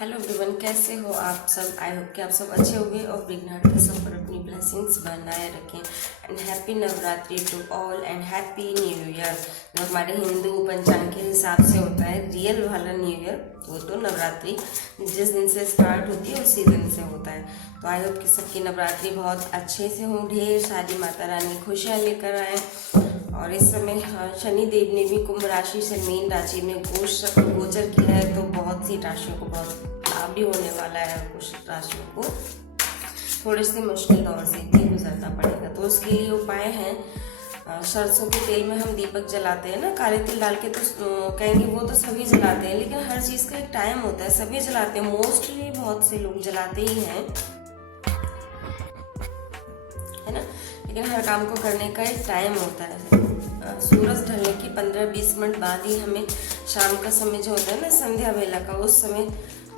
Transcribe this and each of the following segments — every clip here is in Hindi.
हेलो एवरीवन, कैसे हो आप सब। आई होप कि आप सब अच्छे होंगे और विघ्नहर के सब पर अपनी ब्लेसिंग्स बनाए रखें। And happy Navratri to all and happy new year. जो हमारे हिंदू पंचांग के हिसाब से होता है रियल वाला न्यू ईयर, वो तो नवरात्रि जिस दिन से स्टार्ट होती है उसी दिन से होता है। तो आई होप कि सबकी नवरात्रि बहुत अच्छे से हो, ढेर सारी माता रानी खुशियाँ लेकर आए। और इस समय शनि देव ने भी कुंभ राशि से मीन राशि में गोचर किया है, तो बहुत सी राशियों को बहुत लाभ भी होने वाला है। कुछ राशियों को थोड़े से मुश्किल दौर से भी गुजरना पड़ेगा। तो उसके लिए उपाय हैं, सरसों के तेल में हम दीपक जलाते हैं ना, काले तिल डाल के। तो कहेंगे वो तो सभी जलाते हैं, लेकिन हर चीज़ का एक टाइम होता है। सभी जलाते हैं, मोस्टली बहुत से लोग जलाते ही हैं, है ना। लेकिन हर काम को करने का एक टाइम होता है। सूरज ढलने के 15-20 मिनट बाद ही हमें शाम का समय जो होता है ना, संध्या वेला का, उस समय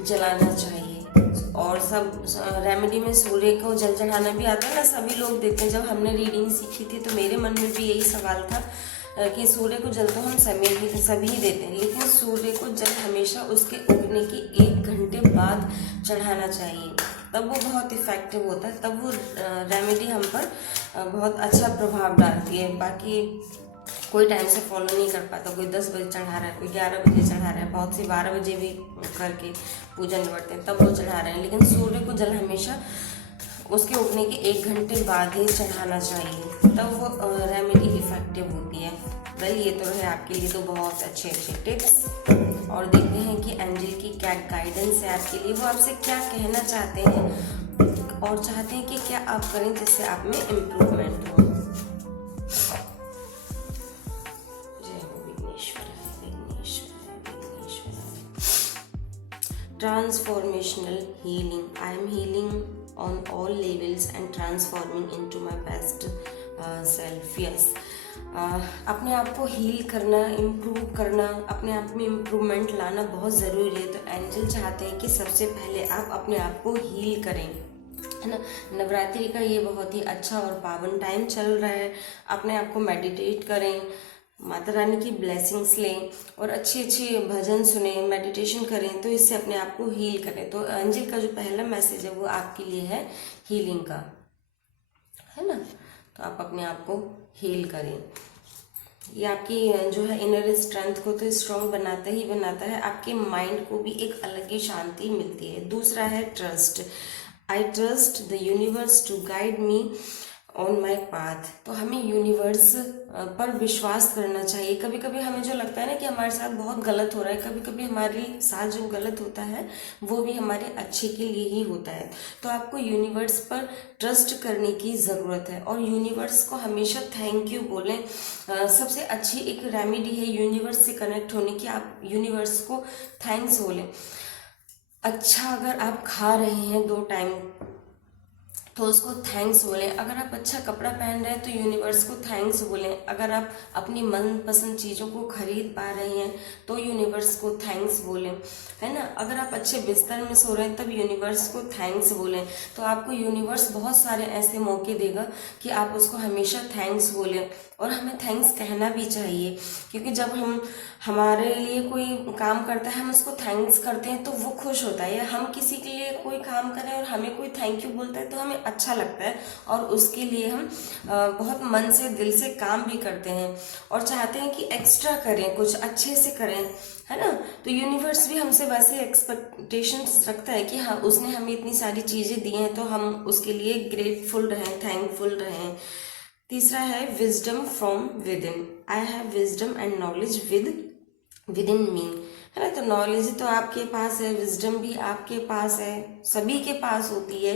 जलाना चाहिए। और सब रेमेडी में सूर्य को जल चढ़ाना भी आता है ना, सभी लोग देते हैं। जब हमने रीडिंग सीखी थी तो मेरे मन में भी यही सवाल था कि सूर्य को जल तो हम सभी देते हैं, लेकिन सूर्य को जल हमेशा उसके उगने के 1 घंटे बाद चढ़ाना चाहिए, तब वो बहुत इफ़ेक्टिव होता है। तब वो रेमेडी हम पर बहुत अच्छा प्रभाव डालती है। बाकी कोई टाइम से फॉलो नहीं कर पाता, कोई 10 बजे चढ़ा रहा है, कोई 11 बजे चढ़ा रहा है, बहुत से 12 बजे भी करके पूजन करते हैं तब वो चढ़ा रहे हैं। लेकिन सूर्य को जल हमेशा उसके उगने के 1 घंटे बाद ही चढ़ाना चाहिए, तब वो रेमेडी इफेक्टिव होती है। वेल, ये तो है आपके लिए तो बहुत अच्छे टिप्स। और देखते हैं कि एंजल की क्या गाइडेंस है आपके लिए, वो आपसे क्या कहना चाहते हैं और चाहते हैं कि क्या आप करें जिससे आप में इम्प्रूवमेंट हो। Transformational healing. I am healing on all levels and transforming into my best self. Yes. अपने आप को हील करना, इम्प्रूव करना, अपने आप में इम्प्रूवमेंट लाना बहुत ज़रूरी है। तो एंजल चाहते हैं कि सबसे पहले आप अपने आप को हील करें, है ना। नवरात्रि का ये बहुत ही अच्छा और पावन टाइम चल रहा है। अपने आप को मेडिटेट करें, माता रानी की ब्लेसिंग्स लें और अच्छे अच्छे भजन सुने, मेडिटेशन करें, तो इससे अपने आप को हील करें। तो एंजल का जो पहला मैसेज है वो आपके लिए है हीलिंग का, है ना। तो आप अपने आप को हील करें। ये आपकी जो है इनर स्ट्रेंथ को तो स्ट्रॉन्ग बनाता ही बनाता है, आपके माइंड को भी एक अलग ही शांति मिलती है। दूसरा है trust. I trust the universe to guide me on my path. तो हमें यूनिवर्स पर विश्वास करना चाहिए। कभी कभी हमें जो लगता है ना कि हमारे साथ बहुत गलत हो रहा है, कभी कभी हमारे साथ जो गलत होता है वो भी हमारे अच्छे के लिए ही होता है। तो आपको यूनिवर्स पर ट्रस्ट करने की ज़रूरत है और यूनिवर्स को हमेशा थैंक यू बोलें। सबसे अच्छी एक रेमेडी है यूनिवर्स से कनेक्ट होने की, आप यूनिवर्स को थैंक्स बोलें। अच्छा, अगर आप खा रहे हैं 2 टाइम तो उसको थैंक्स बोलें। अगर आप अच्छा कपड़ा पहन रहे हैं तो यूनिवर्स को थैंक्स बोलें। अगर आप अपनी मनपसंद चीज़ों को खरीद पा रहे हैं तो यूनिवर्स को थैंक्स बोलें, है ना। अगर आप अच्छे बिस्तर में सो रहे हैं तब यूनिवर्स को थैंक्स बोलें। तो आपको यूनिवर्स बहुत सारे ऐसे मौके देगा कि आप उसको हमेशा थैंक्स बोलें। और हमें थैंक्स कहना भी चाहिए, क्योंकि जब हम हमारे लिए कोई काम करता है हम उसको थैंक्स करते हैं तो वो खुश होता है। या हम किसी के लिए कोई काम करें और हमें कोई थैंक यू बोलता है तो हमें अच्छा लगता है और उसके लिए हम बहुत मन से दिल से काम भी करते हैं और चाहते हैं कि एक्स्ट्रा करें, कुछ अच्छे से करें, है ना। तो यूनिवर्स भी हमसे वैसे एक्सपेक्टेशंस रखता है कि हाँ, उसने हमें इतनी सारी चीज़ें दी हैं तो हम उसके लिए ग्रेटफुल रहें, थैंकफुल रहें। तीसरा है wisdom from within. I have wisdom and knowledge within me, है ना। तो नॉलेज तो आपके पास है, विजडम भी आपके पास है, सभी के पास होती है,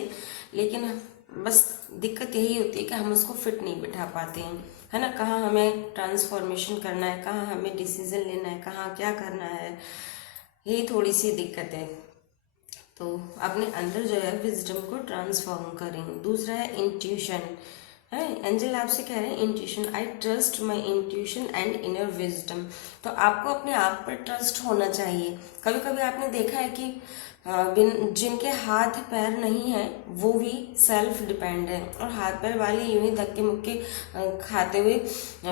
लेकिन बस दिक्कत यही होती है कि हम उसको फिट नहीं बिठा पाते हैं, है ना। कहाँ हमें ट्रांसफॉर्मेशन करना है, कहाँ हमें डिसीजन लेना है, कहाँ क्या करना है, यही थोड़ी सी दिक्कत है। तो अपने अंदर जो है विजडम को ट्रांसफॉर्म करें। दूसरा है इंट्यूशन, है। एंजल आपसे कह रहे हैं intuition, I trust my intuition and inner wisdom. तो आपको अपने आप पर ट्रस्ट होना चाहिए। कभी कभी आपने देखा है कि जिनके हाथ पैर नहीं है वो भी सेल्फ डिपेंड है, और हाथ पैर वाले यूं ही धक्के मुक्के खाते हुए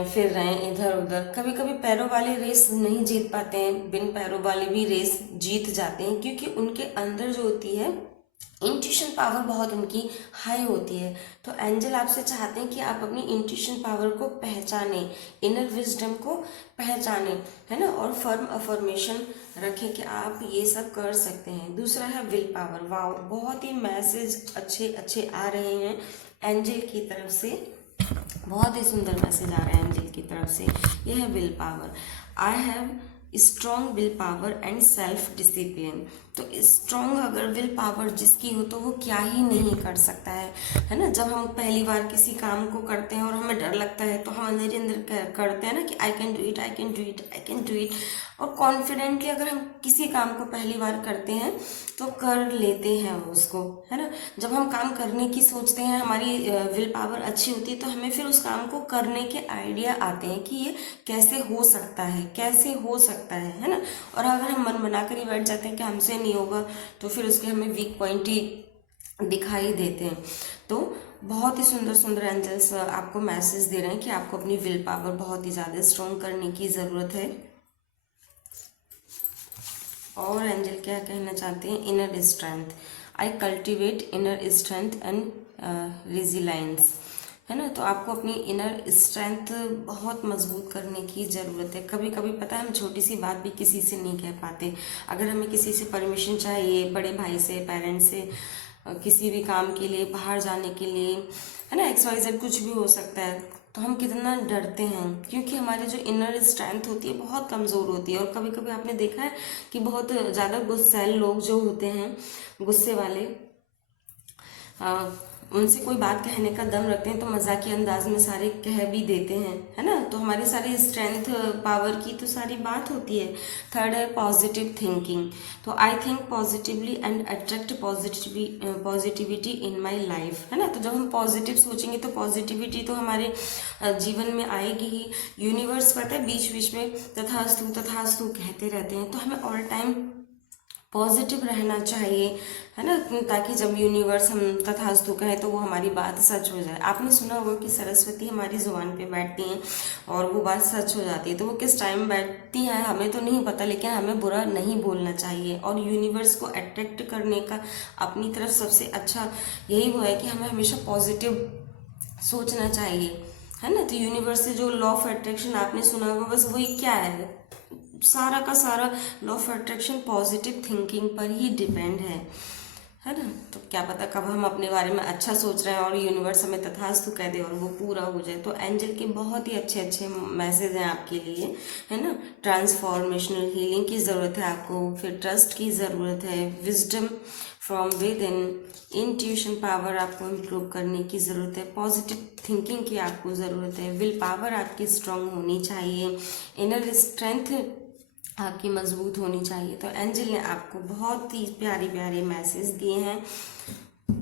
फिर रहे हैं इधर उधर। कभी कभी पैरों वाले रेस नहीं जीत पाते हैं, बिन पैरों वाले भी रेस जीत जाते हैं, क्योंकि उनके अंदर जो होती है इंट्यूशन पावर बहुत उनकी हाई होती है। तो एंजल आपसे चाहते हैं कि आप अपनी इंट्यूशन पावर को पहचाने, इनर विजडम को पहचाने, है ना, और फर्म अफर्मेशन रखें कि आप ये सब कर सकते हैं। दूसरा है विल पावर। वाओ, बहुत ही मैसेज अच्छे अच्छे आ रहे हैं एंजल की तरफ से, बहुत ही सुंदर मैसेज आ रहा है एंजल की तरफ से। यह है will power. I have strong will power and self discipline. तो स्ट्रॉन्ग अगर विल पावर जिसकी हो तो वो क्या ही नहीं कर सकता है ना। जब हम पहली बार किसी काम को करते हैं और हमें डर लगता है तो हम अंदर ही अंदर करते हैं ना कि I can do it, I can do it, I can do it. और कॉन्फिडेंटली अगर हम किसी काम को पहली बार करते हैं तो कर लेते हैं उसको, है ना। जब हम काम करने की सोचते हैं, हमारी विल पावर अच्छी होती है, तो हमें फिर उस काम को करने के आइडिया आते हैं कि ये कैसे हो सकता है, कैसे हो सकता है ना। और अगर हम मन बना कर ही बैठ जाते हैं कि हमसे नहीं होगा, तो फिर उसके हमें वीक पॉइंट ही दिखाई देते हैं। तो बहुत ही सुंदर सुंदर एंजल्स आपको मैसेज दे रहे हैं कि आपको अपनी विल पावर बहुत ही ज़्यादा स्ट्रॉन्ग करने की ज़रूरत है। और एंजल क्या कहना चाहते हैं, inner strength. I cultivate inner strength and resilience, है ना। तो आपको अपनी इनर स्ट्रेंथ बहुत मजबूत करने की ज़रूरत है। कभी कभी पता है हम छोटी सी बात भी किसी से नहीं कह पाते। अगर हमें किसी से परमिशन चाहिए, बड़े भाई से, पेरेंट्स से, किसी भी काम के लिए, बाहर जाने के लिए, है ना, XYZ कुछ भी हो सकता है, तो हम कितना डरते हैं, क्योंकि हमारी जो इनर स्ट्रेंथ होती है बहुत कमज़ोर होती है। और कभी कभी आपने देखा है कि बहुत ज़्यादा गुस्सैल लोग जो होते हैं, गुस्से वाले, उनसे कोई बात कहने का दम रखते हैं तो मजाकी अंदाज में सारे कह भी देते हैं, है ना। तो हमारी सारी स्ट्रेंथ पावर की तो सारी बात होती है। थर्ड है पॉजिटिव थिंकिंग। तो I think positively and attract positivity in my life, है ना। तो जब हम पॉजिटिव सोचेंगे तो पॉजिटिविटी तो हमारे जीवन में आएगी ही। यूनिवर्स पता है बीच बीच में तथास्तु कहते रहते हैं, तो हमें ऑल टाइम पॉजिटिव रहना चाहिए, है ना, ताकि जब यूनिवर्स हम तथास्तु कहें तो वो हमारी बात सच हो जाए। आपने सुना होगा कि सरस्वती हमारी जुबान पे बैठती हैं और वो बात सच हो जाती है। तो वो किस टाइम बैठती हैं हमें तो नहीं पता, लेकिन हमें बुरा नहीं बोलना चाहिए। और यूनिवर्स को अट्रैक्ट करने का अपनी तरफ सबसे अच्छा यही वो है कि हमें हमेशा पॉजिटिव सोचना चाहिए, है ना। तो यूनिवर्स से जो लॉ ऑफ अट्रैक्शन आपने सुना होगा, बस वही क्या है, सारा का सारा law of attraction positive thinking पर ही डिपेंड है ना। तो क्या पता कब हम अपने बारे में अच्छा सोच रहे हैं और यूनिवर्स हमें तथास्तु कह दे और वो पूरा हो जाए। तो एंजल के बहुत ही अच्छे अच्छे मैसेज हैं आपके लिए, है ना। ट्रांसफॉर्मेशनल हीलिंग की ज़रूरत है आपको, फिर ट्रस्ट की ज़रूरत है, wisdom from with in, intuition power आपको इम्प्रूव करने की ज़रूरत है, पॉजिटिव थिंकिंग की आपको ज़रूरत है, विल पावर आपकी स्ट्रांग होनी चाहिए, इनर स्ट्रेंथ आपकी मजबूत होनी चाहिए। तो एंजल ने आपको बहुत ही प्यारे प्यारे मैसेज दिए हैं,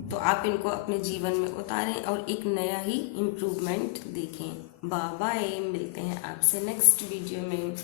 तो आप इनको अपने जीवन में उतारें और एक नया ही इम्प्रूवमेंट देखें। बाय बाय, मिलते हैं आपसे नेक्स्ट वीडियो में।